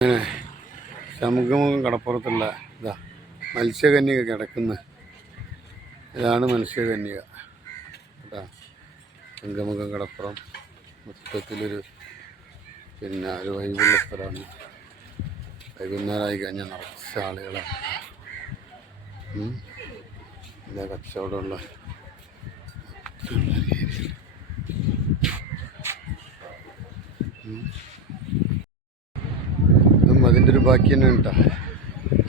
അങ്ങനെ ശംഖുമുഖം കടപ്പുറത്തുള്ള ഇതാ മത്സ്യകന്യക കിടക്കുന്ന ഇതാണ് മത്സ്യകന്യക കേട്ടാ. ശംഖുമുഖം കടപ്പുറം മൊത്തത്തിലൊരു ഒരു വൈബുള്ള സ്ഥലമാണ്. വൈകുന്നേരമായി കഴിഞ്ഞാൽ നിറച്ച ആളുകളാണ്. എല്ലാ കച്ചവടമുള്ള അതിൻ്റെ ഒരു ബാക്കി തന്നെ ഉണ്ടാ.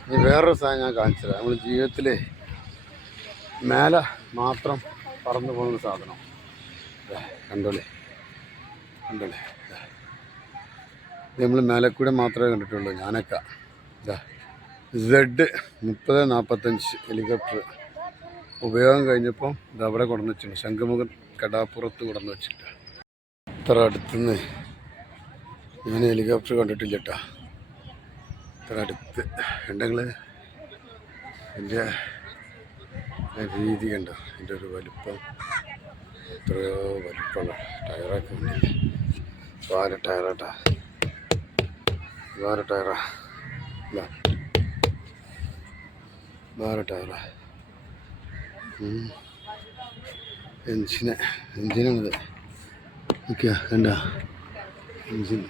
ഇനി വേറൊരു സാധനം ഞാൻ കാണിച്ചത് നമ്മൾ ജീവിതത്തിൽ മേലെ മാത്രം പറന്നു പോകുന്ന സാധനം കണ്ടോളേ ഇത് നമ്മൾ മേലക്കൂടെ മാത്രമേ കണ്ടിട്ടുള്ളൂ. ഞാനൊക്കെ ഇതാ Z3045 ഹെലികോപ്റ്റർ ഉപയോഗം കഴിഞ്ഞപ്പോൾ ഇതവിടെ കൊണ്ടുവന്ന് വെച്ചിട്ടുണ്ട്. ശംഖുമുഖം കടാപ്പുറത്ത് കൊണ്ടുവന്ന് വെച്ചിട്ട് ഇത്ര അടുത്തുനിന്ന് ഞാൻ ഹെലികോപ്റ്റർ കണ്ടിട്ടില്ല കേട്ടോ. ഇത്ര അടുത്ത് ഉണ്ടെങ്കിൽ എൻ്റെ രീതി കണ്ടോ, എൻ്റെ ഒരു വലിപ്പം എത്രയോ വലിപ്പമുള്ള ടയറൊക്കെ ഉണ്ട്. വേറെ ടയറാട്ടാ, വേറെ ടയറാ, വേറെ ടയറാ. എൻജിനാണിത്. ഓക്കെ കണ്ട എൻജിൻ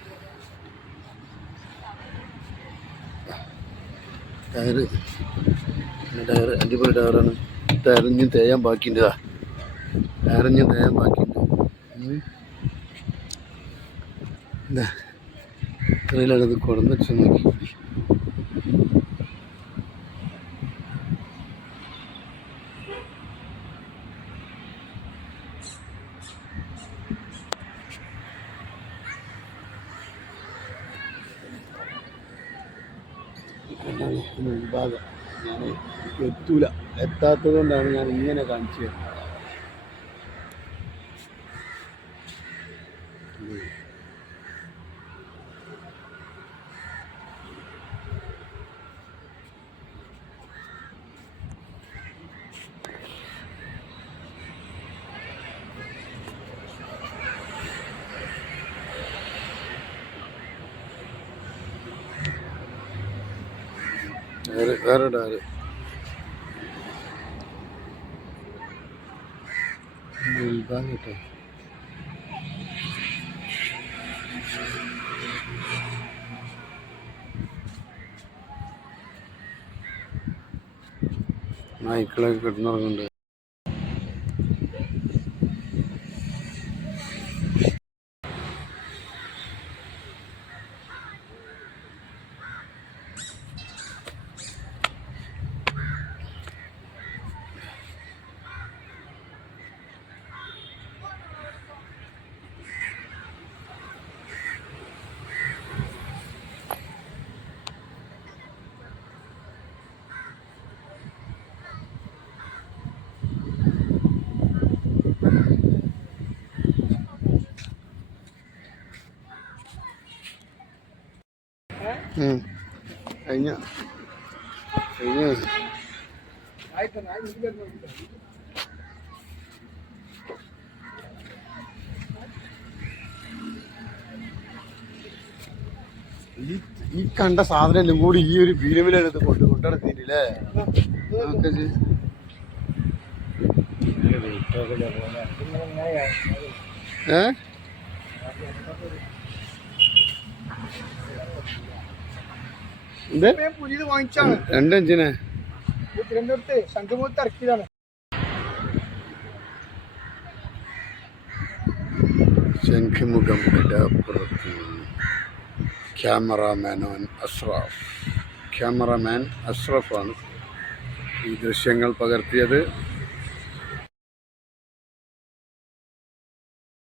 ടയറ് അടിപൊളി ടയറാണ്. ടയറിഞ്ഞ് തേയാൻ ബാക്കിയുണ്ട്. ടയറിഞ്ഞ് തേയാൻ ബാക്കിയുണ്ട്. എന്താ ട്രെയിലാണിത് കൊടുന്ന് വെച്ച് നോക്കി. ഭാഗം ഞാൻ എത്താത്തത് കൊണ്ടാണ് ഞാൻ ഇങ്ങനെ കാണിച്ചു തരുന്നത്. വേറെ ടയറ് കേട്ടോ. നായ്ക്കളൊക്കെ കിടന്നുറങ്ങുന്നുണ്ട്. കഴിഞ്ഞ ഈ കണ്ട സാധനം എല്ലാം കൂടി ഈ ഒരു ഫിലിമിലെടുത്ത് കൊണ്ടുനടത്തിയില്ലേ. രണ്ടഞ്ചിനെ ശംഖുമുഖത്ത് ഇറക്കിയതാണ്. ശംഖുമുഖം കടാപ്പുറത്ത് ക്യാമറാമാൻ അഷ്റഫാണ് ഈ ദൃശ്യങ്ങൾ പകർത്തിയത്.